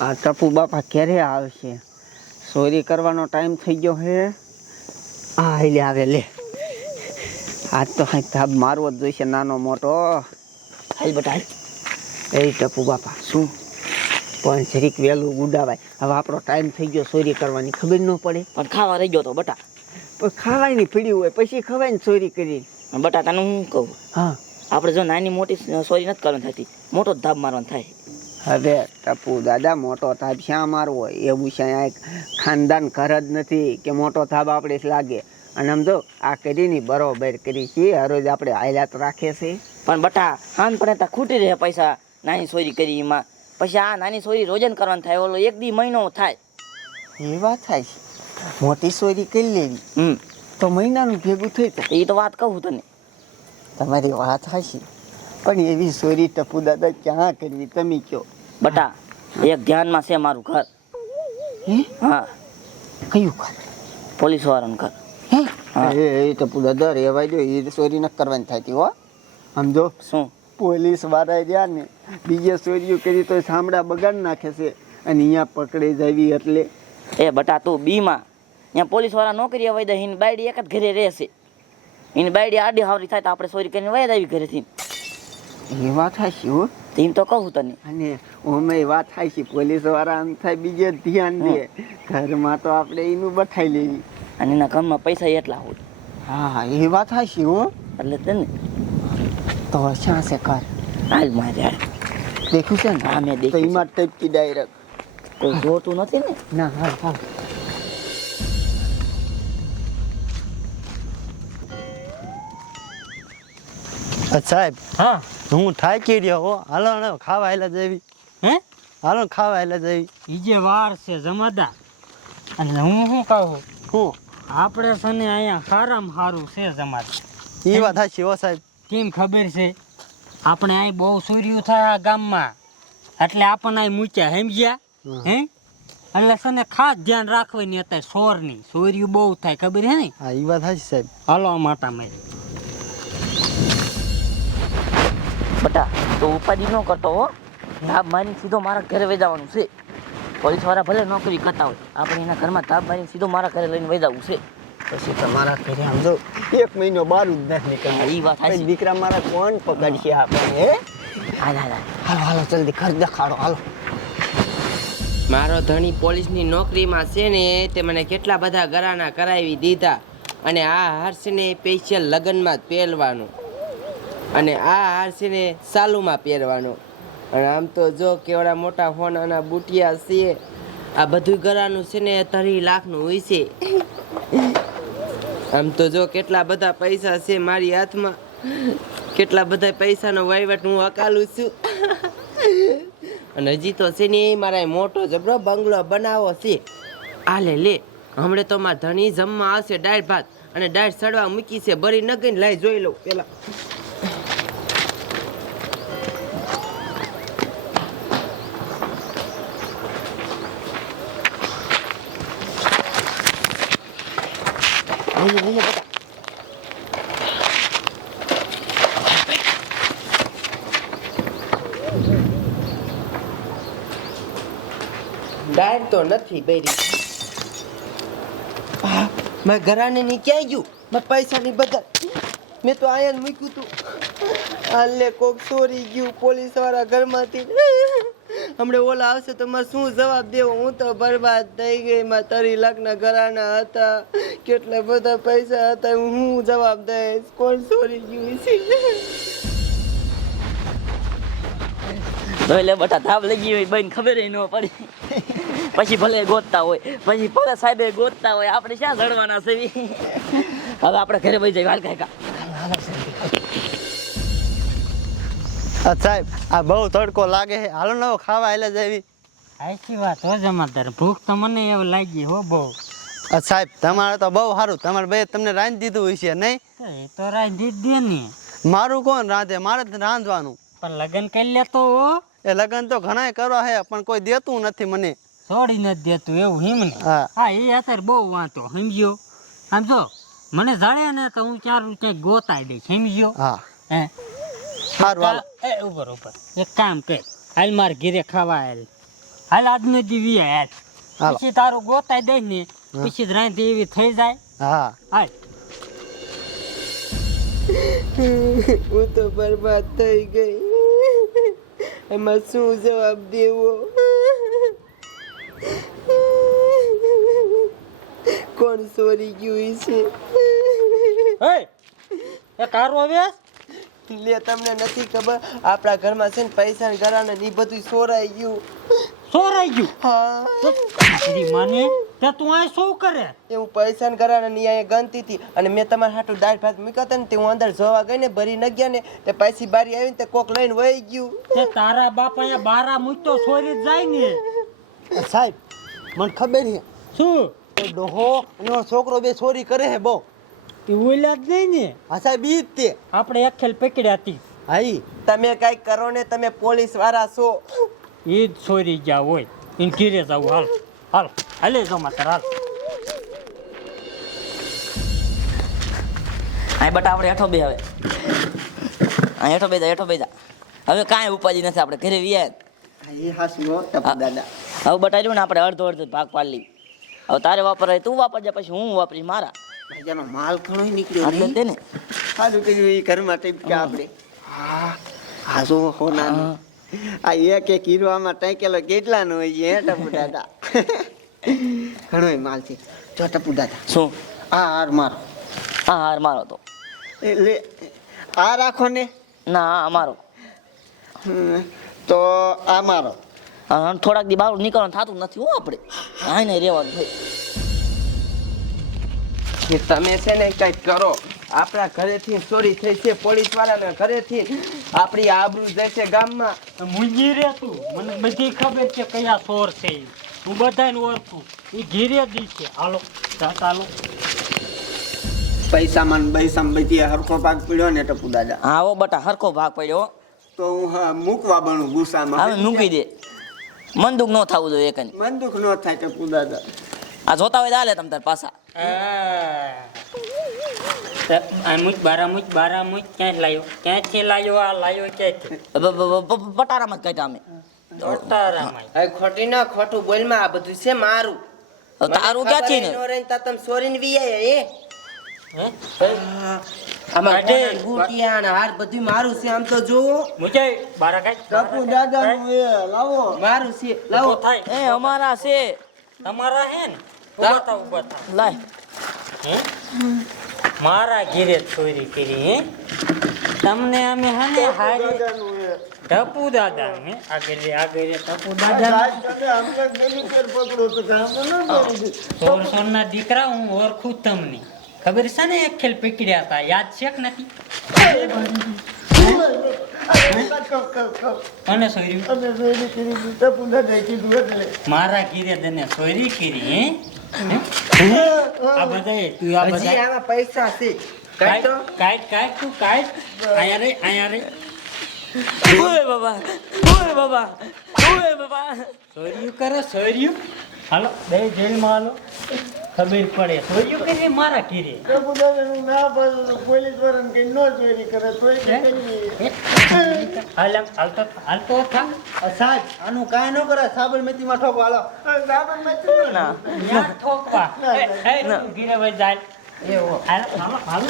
આ ટપુ બાપા ક્યારે આવશે ચોરી કરવાનો ટાઈમ થઈ ગયો હે. હા લે આવે લે. આ તો હાઈ ધાબ મારવો જ જોઈશે નાનો મોટો. હાલ બટા એ ટપુ બાપા શું? પણ જરીક વહેલું ગુડાવાય હવે આપણો ટાઈમ થઈ ગયો ચોરી કરવાની. ખબર ન પડે. પણ ખાવા રહી ગયો તો બટા. પણ ખાવાની પીડી હોય પછી ખવાય ને ચોરી કરી. બટા તને હું કહું? હા. આપણે જો નાની મોટી સોરી નથી કરવાની થતી. મોટો ધાબ મારવાનો થાય. હવે ટપુ દાદા મોટો થાબ શા મારવો એવું છે એક ખાનદાન ઘર જ નથી કે મોટો થાબ આપણે જ લાગે. અને આમ તો આ કરીને બરોબર કરી છે હરોજ આપણે હાલાત રાખે છે. પણ બટા હાન પણ ખૂટી રહે પૈસા નાની સોરી કરી એમાં. પછી આ નાની સોરી રોજન કરવાનું થાય ઓલો એક દી મહિનો થાય. એવા વાત થાય છે. મોટી ચોરી કરી લેવી. હમ. તો મહિનાનું ભેગું થઈ તો એ તો વાત કહું તને. તમારી વાત હાશી પણ એવી ચોરી ટપુ દાદા ક્યાં કરવી? તમે કયો બટા એક ધ્યાનમાં છે મારું ઘર. હા? કયું ઘર? પોલીસ વાળાનું ઘર. એ એ ટપુ દાદા રેવાય દો એ ચોરી ન કરવાની થતી હો. સમજો શું? પોલીસવાળા ગયા ને બીજે ચોરીઓ કરી તો સાંભળા બગાડ નાખે છે. અને અહીંયા પકડી જાવી એટલે. એ બટા તું બીમાં. ત્યાં પોલીસવાળા નોકરી અવાય દે એની બાયડી એક જ ઘરે રહેશે. એની બાયડી આડી હાવરી થાય તો આપણે ચોરી કરીને વહી આવી ઘરેથી. એ વાત હાશી હો. તો એમ તો કહું તને. અને ઓમે વાત છે પોલીસવાળા આમ થાય બીજે ધ્યાન દે. ઘરમાં તો આપણે એનું બઠાઈ લેવી. અને એના ઘરમાં પૈસા એટલા હોય. હા હા એ વાત હાશી હો. એટલે તને. તો શા છે કર. હાલ મારે દેખ્યું છે ને? હા, મેં તો દેખ્યું. એમાં ટપકી ડાયરેક્ટ કોઈ જોતું નથી ને? ના હા હા સાહેબ. હા. હું થાકી રહ્યો હો. હાલો ને ખાવા આયલા જેવી હે? હાલો ખાવા આયલા જેવી ઈ જે વાર છે જમાદાર. અને હું શું કહું? હું? આપણે છે ને અહીંયા સારામાં સારું છે જમાદાર. એ વાત સાચી હો સાહેબ. કેમ ખબર છે? આપણે અહીં બહુ સૂર્યું થાય આ ગામમાં. એટલે આપણને અહીં મૂક્યા સમજ્યા? હે. એટલે છે ને ખાસ ધ્યાન રાખવાની અત્યારે સોરની. સોર્યું બહુ થાય ખબર હે ને? હા એ વાત સાચી સાહેબ. હાલો માટા મારી. બટા તો ઉપાધિ ન કરતો હો. ધાબ મારીને સીધો મારા ઘરે વેજાવાનું છે. પોલીસવાળા ભલે નોકરી કરતા હોય આપણે એના ઘરમાં ધાબ મારીને સીધો મારા ઘરે લઈને વેજાવું છે. પછી તમારા ઘરે આમ જો એક મહિનો બારું જ નથી ઈ વાત સાચી. વિક્રમ દીકરા મારા કોણ પકડશે આપણે હે? હાલ હાલ હાલ. હાલો હાલો જલ્દી ઘર દેખાડો હાલો. મારો ધણી પોલીસની નોકરીમાં છે ને તે મને કેટલા બધા ગરાના કરાવી દીધા. અને આ હાર છે ને સ્પેશિયલ લગ્નમાં જ પહેરવાનો. અને આ હાર છે ને સાલુમાં પહેરવાનો. અને આમ તો જો કેવડા મોટા હોનાના બુટિયા છે, આ બધું ગરાનું છે ને તરી લાખનું હોય છે. આમ તો જો કેટલા બધા પૈસા છે મારી હાથમાં, કેટલા બધા પૈસાનો વહીવટ હું અકાલું છું. અને હજી તો છે ને મારા મોટો જબરો બંગલો બનાવો છે. આ લે લે હમણે તો મારા ધણી જમવા આવશે ડાળ ભાત અને ડાળ સડવા મૂકી છે બરી ન ગઈ લાઈ જોઈ લઉં પેલા. દાળ તો નથી બેરી. મેં ઘરાને ની ક્યાં ગયું? મેં પૈસાની બધા મેં તો આયા મૂક્યું તું. હાલે કોક ચોરી ગયું પોલીસવાળા ઘરમાંથી. હમણે ઓલા આવશે તો મારે શું જવાબ દેવો? હું તો બરબાદ થઈ ગઈ. માં તરી લાખના ઘરાના હતા. કેટલા બધા પૈસા હતા, હું જવાબ દઈશ? કોણ ચોરી ગયું તો બટા ધાબ લગી હોય બેન ખબર ન પડી. પછી ભલે ગોતતા હોય પછી ભલે સાહેબે ગોતતા હોય આપણે ક્યાં જડવાના છે હવે આપણે ઘરે વહી જઈએ. હાલ કાંઈ આ સાહેબ આ બહુ તડકો લાગે છે. હાલો નવો ખાવા એટલે જેવી આખી વાત હો જમાદાર. ભૂખ તો મને એવું લાગી હો બહુ. સાહેબ તમારે તો બહુ સારું. તમારે બે તમને રાંધી દીધું હોય છે નહીં? તો રાંધી દે ને. મારું કોણ રાંધે? મારે જ રાંધવાનું. પણ લગ્ન કરી લેતો હો. એ લગ્ન તો ઘણાય કરવા છે પણ કોઈ દેતું નથી મને. છોડી નથી દેતું એવું હિમને હા. એ અત્યારે બહુ વાંધો સમજ્યો? સમજો? મને જાણે ને તો હું ચારું ક્યાંક ગોતાઈ દઈશ સમજ્યો? હા. હે? સારું હાલો. એ ઉપર ઉપર એક કામ કર હાલ માર ઘીરે ખાવા હાલ. હાલ આજનો દીવી હાલ. પછી તારું ગોતાઈ દઈ ને પછી જ રાંધી એવી થઈ જાય. હા. હાલ. હું તો બરબાદ થઈ ગઈ. એમાં શું જવાબ દેવો? કોણ સોરી ગયું છે એ તારો વેસ લે તમને નથી ખબર આપણા ઘરમાં છે ને પૈસા ને ઘરાને ની બધું સોરાઈ ગયું. સોરાઈ ગયું? હા. માને તે તું આ શું કરે? એ હું પૈસા ને ઘરાને ની અહીંયા ગણતી હતી અને મેં તમારા હાટું દાળ ભાત મૂક્યો ને તે હું અંદર જોવા ગઈ ને ભરી ન ગયા ને તે પાછી બારી આવી ને તે કોક લઈને વહી ગયું. તે તારા બાપ અહીંયા બારા મૂકતો સોરી જ જાય ને. સાહેબ મને ખબર છે. શું? એ ડોહો અને એનો છોકરો બે ચોરી કરે છે બહુ. એ ઓલ્યા જ નહીં ને? હા સાહેબ ઈ જ તે. આપણે એક ખેલ પકડ્યા હતી હાઈ. તમે કાંઈક કરો ને તમે પોલીસવાળા છો. એ જ સોરી ગયા હોય એને ઘીરે જવું હાલ હાલ હાલે જો માત્ર હાલ. અહીં બટા આપણે હેઠો બે હવે અહીં હેઠો બે જા હેઠો બે જા. હવે કાંઈ ઉપાધિ નથી આપણે ઘરે વ્યાય એ હાસી હો દાદા હવે બતાવ્યું ને આપણે અડધો અડધો ભાગ પાડી હવે તારે વાપરાય તું વાપરજે પછી હું વાપરીશ મારા. જેનો માલ ઘણો નીકળ્યો એટલે તે ને. સારું કર્યું એ ઘરમાં ટીપક્યા આપણે. હા હા જો હોના આ એક એક હીરવામાં ટાંકેલો કેટલા નો હોય છે હે ટપુ દાદા? ઘણો માલ છે. જો ટપુ દાદા. શું? આ હાર મારો. આ હાર મારો તો. એટલે લે આ રાખો ને. ના આ મારો. તો આ મારો. હા, થોડાક દી બહાર નીકળવાનું થતું નથી હો આપણે. આને રહેવાનું ભાઈ. કે તમે છે ને કંઈક કરો. આપણા ઘરેથી ચોરી થઈ છે પોલીસ વાળાના ઘરેથી. આપણી આબરૂ જશે ગામમાં મુંજી રે તું મને બધી ખબર છે કયા ચોર છે હું બધાને ઓળખું. એ ઘેરે દી છે. હાલો ચાલો પૈસામાં પૈસામાં બધી હરખો ભાગ પડ્યો ને ટપુ દાદા. હા ઓ બટા હરખો ભાગ પડ્યો તો હું હા મૂકવા બનું હવે ગુસ્સામાં મૂકી દે. મન દુઃખ ન થવું જોઈએ કઈ મન દુઃખ ન થાય કે પુદાદા આ જોતા હોય તો હાલે તમ તાર પાછા. આ મુજ બારા મુજ બારા મુજ ક્યાંય લાયો? ક્યાંથી લાયો? આ લાયો ક્યાંથી? પટારામાં જ કાઢ્યા અમે. અટારામાં હવે ખોટી ના ખોટું બોલમાં આ બધું છે મારું. તારું ક્યાંથી ને? મને ખબર ય ન રહી તા તમે સોરીને વી આયા, એ? હે. આમાં કાઢે. ગુટિયા ને હાર બધું મારું છે. આમ તો જોવો મુજે બારા કાઢ ટપુ દાદા લાવો. મારું છે. લાવો. થાય. એ અમારા છે. તમારા હે ને? ઊભા થાવ ઊભા થાવ. લાય. હે? મારા ઘીરે ચોરી કરી હે? તમને અમે હને હારે ટપુ દાદા ને આગળ આગળ ટપુ દાદા સોર ના દીકરા હું ઓળખું તમને. ખબર છે ને એક ખેલ પકડ્યા હતા? યાદ છે કે નથી? અને મારા ઘીરે તને સોરી કરી હે? આ બધાય તું આ હજી બધા આમાં પૈસા છે. કાઈ તો. કાઈટ કાઈ તું કાઈ આયા રે આયા રે. ઓય બાબા ઓય બાબા ઓય બાબા. સોયરી કરે સોયરી હાલો બે જેલમાં હાલો. ખબર પડે. સોર્યું કરી મારા હાલ હાલતો હાલતો થા. સાહેબ આનું કાંઈ ન કરે સાબરમતીમાં ઠોકો હાલો. ના. ન્યા ઠોકવા. એ, એ, તું ઘીરે વઈ જાય. હાલો હાલો હાલો.